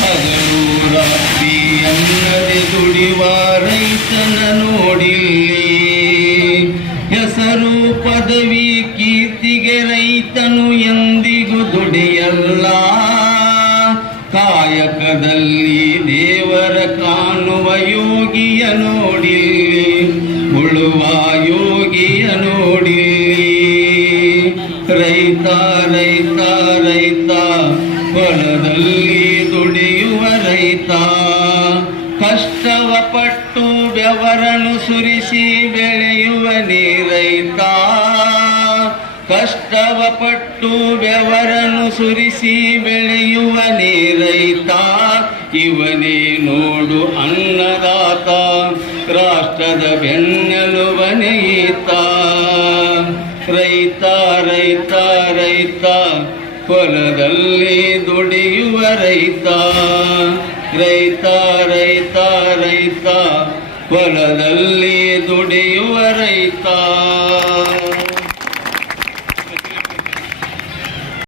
ಹಗಲು ರಾತ್ರಿ ಅನ್ನದೆ ದುಡಿವ ರೈತನ ನೋಡಿಲ್ಲಿ ಹೆಸರು ಪದವಿ ಕೀರ್ತಿಗೆ ರೈತನು ಎಂದಿಗೂ ದುಡಿಯಲ್ಲ ಕಾಯಕದಲ್ಲಿ ದೇವರ ಕಾಣುವ ಯೋಗಿಯ ನೋಡಿಲ್ಲಿ ಉಳುವ ಯೋಗಿಯ ನೋಡಿಲ್ಲಿ ರೈತ ರೈತ ರೈತ ಹೊಲದಲ್ಲಿ ದುಡಿಯುವ ರೈತ ಕಷ್ಟವ ಪಟ್ಟು ಬೆವರನ್ನು ಸುರಿಸಿ ಬೆಳೆಯುವ ರೈತ ಕಷ್ಟವ ಪಟ್ಟು ಬೆವರನ್ನು ಸುರಿಸಿ ಬೆಳೆಯುವ ರೈತ ಇವನೇ ನೋಡು ಅನ್ನದಾತ ರಾಷ್ಟ್ರದ ಬೆನ್ನೆಲುಬನೇ ಈತ ರೈತ ರೈತ ರೈತ ಹೊಲದಲ್ಲಿ ದುಡಿಯುವ ರೈತ ರೈತ ರೈತ ರೈತ ಹೊಲದಲ್ಲಿ ದುಡಿಯುವ ರೈತ